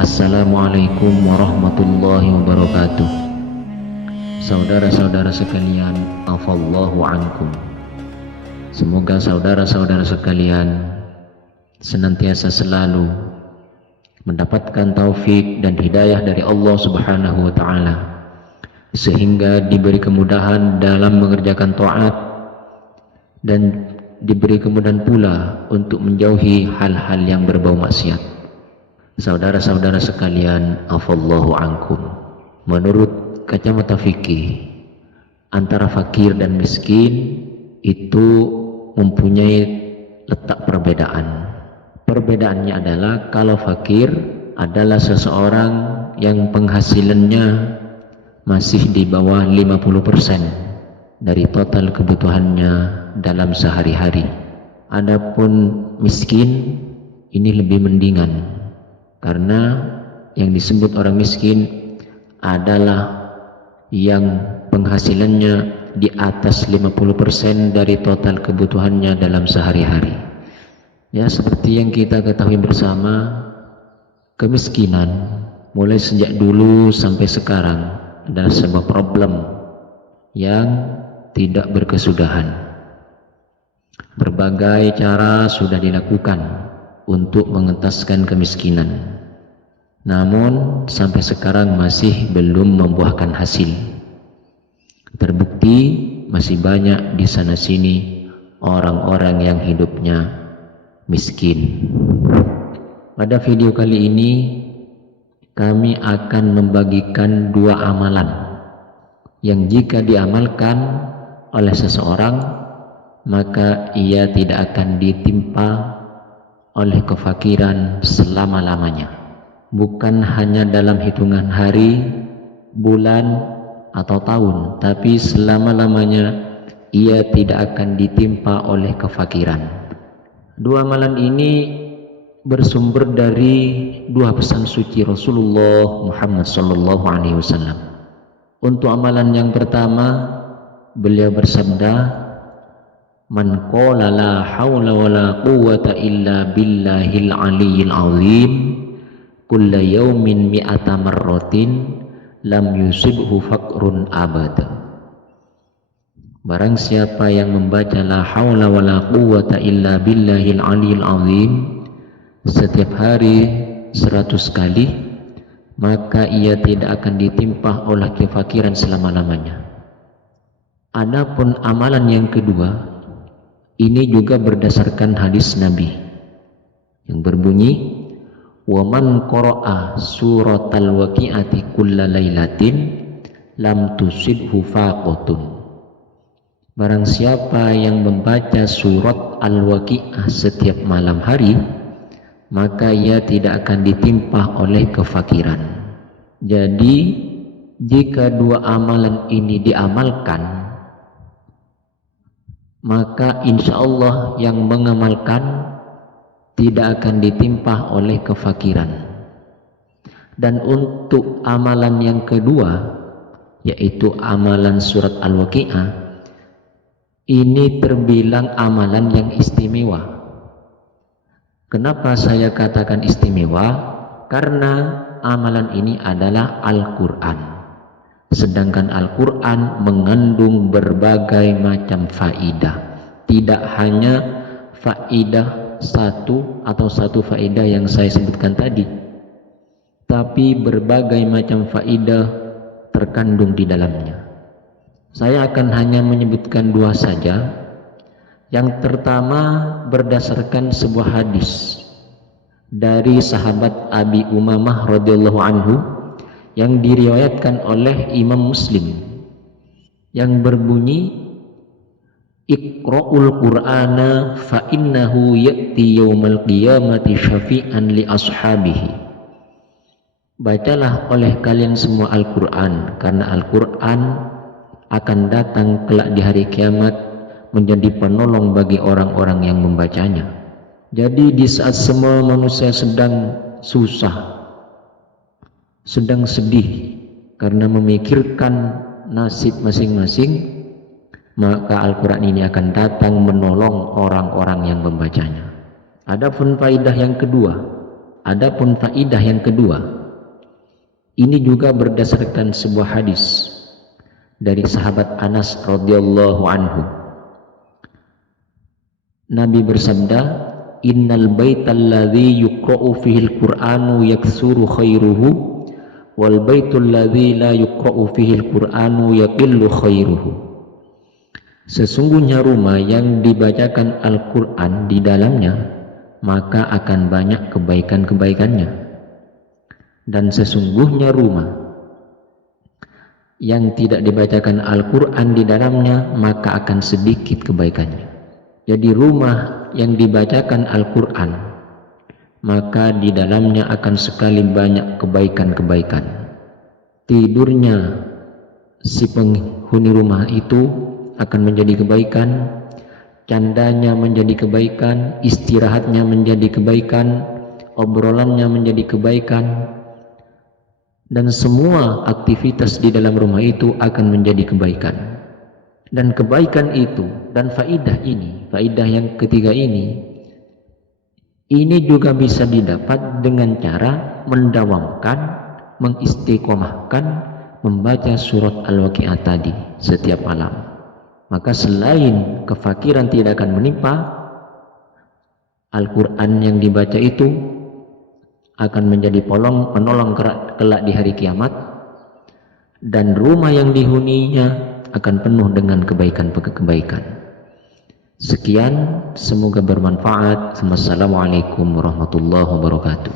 Assalamualaikum warahmatullahi wabarakatuh. Saudara-saudara sekalian, afallahu ankum. Semoga saudara-saudara sekalian senantiasa selalu mendapatkan taufik dan hidayah dari Allah Subhanahu wa taala, sehingga diberi kemudahan dalam mengerjakan taat dan diberi kemudahan pula untuk menjauhi hal-hal yang berbau maksiat. Saudara-saudara sekalian, afallahu ankum. Menurut kacamata fikih, antara fakir dan miskin itu mempunyai letak perbedaan. Perbedaannya adalah kalau fakir adalah seseorang yang penghasilannya masih di bawah 50% dari total kebutuhannya dalam sehari-hari. Adapun miskin ini lebih mendingan, karena yang disebut orang miskin adalah yang penghasilannya di atas 50% dari total kebutuhannya dalam sehari-hari. Ya, seperti yang kita ketahui bersama, kemiskinan mulai sejak dulu sampai sekarang adalah sebuah problem yang tidak berkesudahan. Berbagai cara sudah dilakukan untuk mengentaskan kemiskinan, namun sampai sekarang masih belum membuahkan hasil. Terbukti masih banyak di sana sini orang-orang yang hidupnya miskin. Pada video kali ini kami akan membagikan dua amalan yang jika diamalkan oleh seseorang maka ia tidak akan ditimpa oleh kefakiran selama-lamanya, bukan hanya dalam hitungan hari, bulan, atau tahun, tapi selama-lamanya ia tidak akan ditimpa oleh kefakiran. Dua amalan ini bersumber dari dua pesan suci Rasulullah Muhammad SAW. Untuk amalan yang pertama, beliau bersabda, "Man qala la haula wa la quwwata illa billahil aliyyil azim kulla yaumin mi'ata marratin lam yusibhu faqrun abada." Barang siapa yang membaca la haula wa la quwwata illa billahil aliyyil azim setiap hari 100 kali, maka ia tidak akan ditimpa oleh kefakiran selama-lamanya. Adapun amalan yang kedua, ini juga berdasarkan hadis Nabi yang berbunyi, "Wa man qara'a suratal waqi'ati kulla lailatin lam tusibhu faqatun." Barang siapa yang membaca surat Al-Waqi'ah setiap malam hari, maka ia tidak akan ditimpa oleh kefakiran. Jadi, jika dua amalan ini diamalkan, maka insya Allah yang mengamalkan tidak akan ditimpa oleh kefakiran. Dan untuk amalan yang kedua, yaitu amalan surat Al-Waqi'ah, ini terbilang amalan yang istimewa. Kenapa saya katakan istimewa? Karena amalan ini adalah Al-Quran. Sedangkan Al-Quran mengandung berbagai macam faidah. Tidak hanya faidah satu atau satu faidah yang saya sebutkan tadi, tapi berbagai macam faidah terkandung di dalamnya. Saya akan hanya menyebutkan dua saja. Yang pertama berdasarkan sebuah hadis dari sahabat Abi Umamah radhiyallahu anhu yang diriwayatkan oleh Imam Muslim, yang berbunyi, "Iqra'ul Qur'ana fa innahu ya'ti yaumal qiyamati syafi'an li ashabihi." Bacalah oleh kalian semua Al-Quran, karena Al-Quran akan datang kelak di hari kiamat menjadi penolong bagi orang-orang yang membacanya. Jadi di saat semua manusia sedang susah, sedang sedih karena memikirkan nasib masing-masing, maka Al-Quran ini akan datang menolong orang-orang yang membacanya. Adapun faidah yang kedua Adapun faidah yang kedua, ini juga berdasarkan sebuah hadis dari sahabat Anas radhiyallahu anhu. Nabi bersabda, innal baital ladzi yuqra'u fihil qur'anu yaksuru khairuhu wal baitul ladzi la yuqra'u fihil qur'anu yaqillu khairuhu. Sesungguhnya rumah yang dibacakan Al-Qur'an di dalamnya maka akan banyak kebaikan-kebaikannya, dan sesungguhnya rumah yang tidak dibacakan Al-Quran di dalamnya maka akan sedikit kebaikannya. Jadi rumah yang dibacakan Al-Quran maka di dalamnya akan sekali banyak kebaikan-kebaikan. Tidurnya si penghuni rumah itu akan menjadi kebaikan, candanya menjadi kebaikan, istirahatnya menjadi kebaikan, obrolannya menjadi kebaikan, dan semua aktivitas di dalam rumah itu akan menjadi kebaikan. Dan kebaikan itu dan faidah ini, faidah yang ketiga ini juga bisa didapat dengan cara mendawamkan, mengistiqomahkan membaca surat Al-Waqiah tadi setiap malam. Maka selain kefakiran tidak akan menimpa, Al-Quran yang dibaca itu akan menjadi penolong kelak di hari kiamat, dan rumah yang dihuninya akan penuh dengan kebaikan-kebaikan. Sekian, semoga bermanfaat. Wassalamualaikum warahmatullahi wabarakatuh.